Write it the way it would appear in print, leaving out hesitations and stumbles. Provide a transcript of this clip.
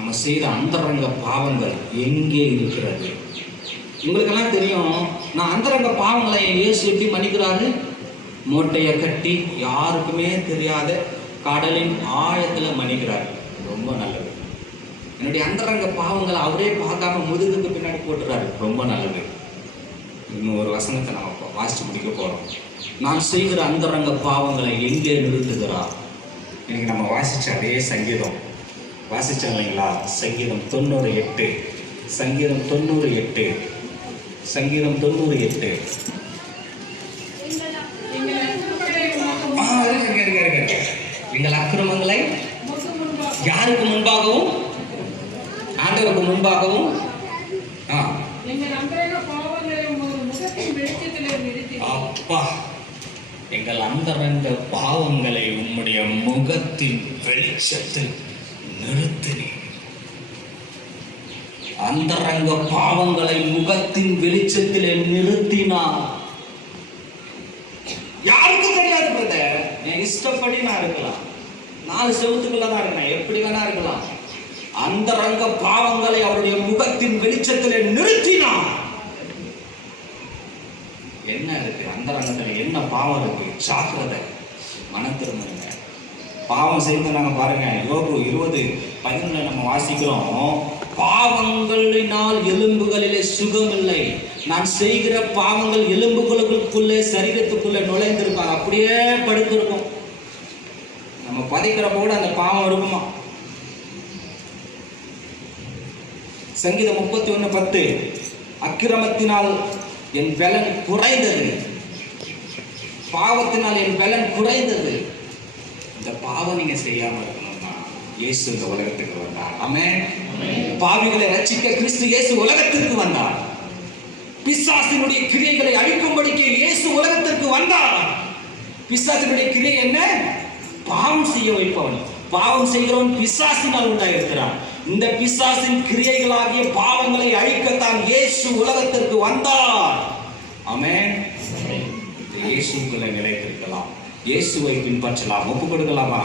நம்ம செய்த அந்தரங்க பாவங்கள் எங்கே இருக்கிறது? உங்களுக்கெல்லாம் தெரியும், நான் அந்தரங்க பாவங்களை இயேசு எப்படி மன்னிக்கிறாரு? மூட்டையை கட்டி யாருக்குமே தெரியாத கடலின் ஆழத்தில் மன்னிக்கிறார். ரொம்ப நல்லது. என்னுடைய அந்தரங்க பாவங்களை அவரே பார்க்காம முதுகுக்கு பின்னாடி போட்டுறாரு. ரொம்ப நல்லது. இன்னும் ஒரு வசனத்தை நம்ம வாசித்து முடிக்க போகிறோம். நான் செய்கிற அந்தரங்க பாவங்களை எங்கே நிறுத்துகிறார்? இன்னைக்கு நம்ம வாசிச்ச அதே சங்கீதம் வாசிச்சோம் இல்லைங்களா? சங்கீதம் 98, சங்கீதம் 98, சங்கீதம் 98. எங்கள் அக்கிரமங்களை யாருக்கு முன்பாகவும்? ஆண்டவருக்கு முன்பாகவும். அப்பா, எங்கள் அந்தரங்க பாவங்களை உம்முடைய முகத்தின் வெளிச்சத்தில் நிறுத்தினீர். அந்தரங்க பாவங்களை முகத்தின் வெளிச்சத்தில் நிறுத்தினார். யாருக்கும் தெரியாது பிரதர். என் இஷ்டப்படி நான் இருக்கலாம், 4 செவத்துக்குள்ளதான் இருக்கேன், எப்படி வேணா இருக்கலாம். அந்தரங்க பாவங்களை அவருடைய முகத்தின் வெளிச்சத்தில் நிறுத்தினார். என்ன இருக்கு அந்தரங்கத்துல? என்ன பாவம் இருக்கு? சாக்கிரதை, மன திரும்புங்க. பாவம் செய்து நாங்க பாருங்க, யோபு 20:11 நம்ம வாசிக்கிறோம். பாவங்களினால் எலும்புகளிலே சுகம் இல்லை. நான் செய்கிற பாவங்கள் எலும்புகளுக்குள்ளே சரீரத்துக்குள்ளே நுழைந்திருப்பாங்க, அப்படியே படுத்திருக்கும். நம்ம பதைக்கிறப்ப கூட அந்த பாவம் இருக்குமா? சங்கீதம் 31:10, அக்கிரமத்தினால் என் பலன் குறைந்தது, பாவத்தினால் என் பலன் குறைந்தது. இந்த பாவம் நீங்க செய்யாம இருக்கணும்னா இயேசு இந்த உலகத்துக்கு வந்தார். ஆமென். பாவிகளை ரட்சிக்க கிறிஸ்து இயேசு உலகத்திற்கு வந்தார். பிசாசினுடைய கிரியைகளை அழிக்கும்படிக்கு இயேசு உலகத்திற்கு வந்தார். பிசாசினுடைய கிரியை என்ன? பாவம் செய்ய வைப்பவன். பாவம் செய்கிறவன் பிசாசினால் உண்டாயிருக்கிறான். இந்த பிசாசின் கிரியைகளாகிய பாவங்களை அழிக்கத்தான் இயேசு உலகத்திற்கு வந்தார். ஆமென். இயேசுக்குள்ள நிலைத்திருக்கலாம், இயேசுவை பின்பற்றலாம். ஒப்பு கொடுக்கலாமா?